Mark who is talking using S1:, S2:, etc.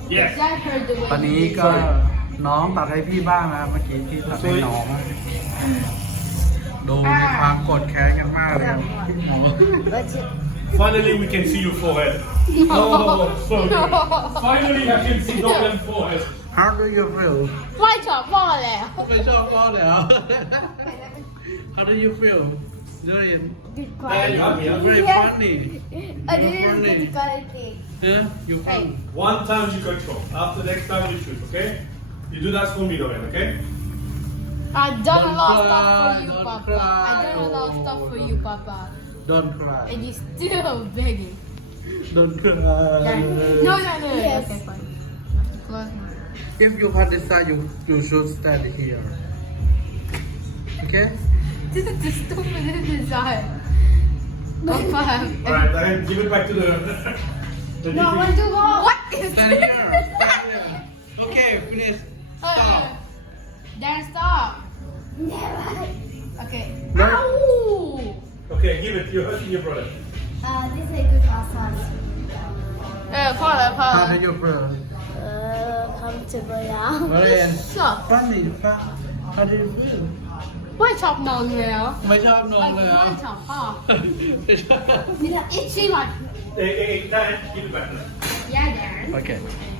S1: Yes.
S2: That hurt the way
S3: ตอนนี้ก็น้องตัดให้พี่บ้างนะเมื่อกี้พี่ตัดให้น้องนะดูมีความโกรธแค้นกันมากเลยครับ
S1: Finally, we can see your forehead. Oh, so good. Finally, I can see Dorian's forehead.
S3: How do you feel
S2: ไม่ชอบพ่อแล้ว
S3: ไม่ชอบพ่อเลยเหรอ How do you feel Dorian
S1: There you have it.
S3: Very funny
S2: I didn't get the quality.
S3: Yeah you fun
S1: One time you control. After next time you shoot, okay? You do that for me, Dorian, okay?
S2: I done a lot of stuff for you,
S3: Don't
S2: Papa.
S3: cry.
S2: I done a lot of stuff for you, Papa.
S3: Don't cry
S2: And you still begging.
S3: Don't cry
S2: No. Okay, fine. Close my-
S3: If you want decide you should stand here Okay
S2: This is the stupidest design. Papa.
S1: Alright, Dorian, give it back to the
S2: No, I
S1: DP.
S2: want to go. What is
S3: Stand
S2: this?
S3: here Stand here Okay finish Stop
S2: Dan, stop. Okay.
S3: No.
S2: Ow!
S1: Okay, give it. You're hurting your brother.
S4: This is a good massage.
S2: พ่อแล้วพ่อ
S3: How do you feel
S4: Comfortable now.
S3: Dorian
S2: ชอบ
S3: Funny fun How do you feel
S2: ไม่ชอบนอนแล้ว
S3: ไม่ชอบนมเลยเหรอ
S2: ไม่ชอบพ่อ
S3: ไม่ชอบ
S2: Itchy like
S1: Hey, Dorian, give it back.
S2: yeah Dan
S3: Okay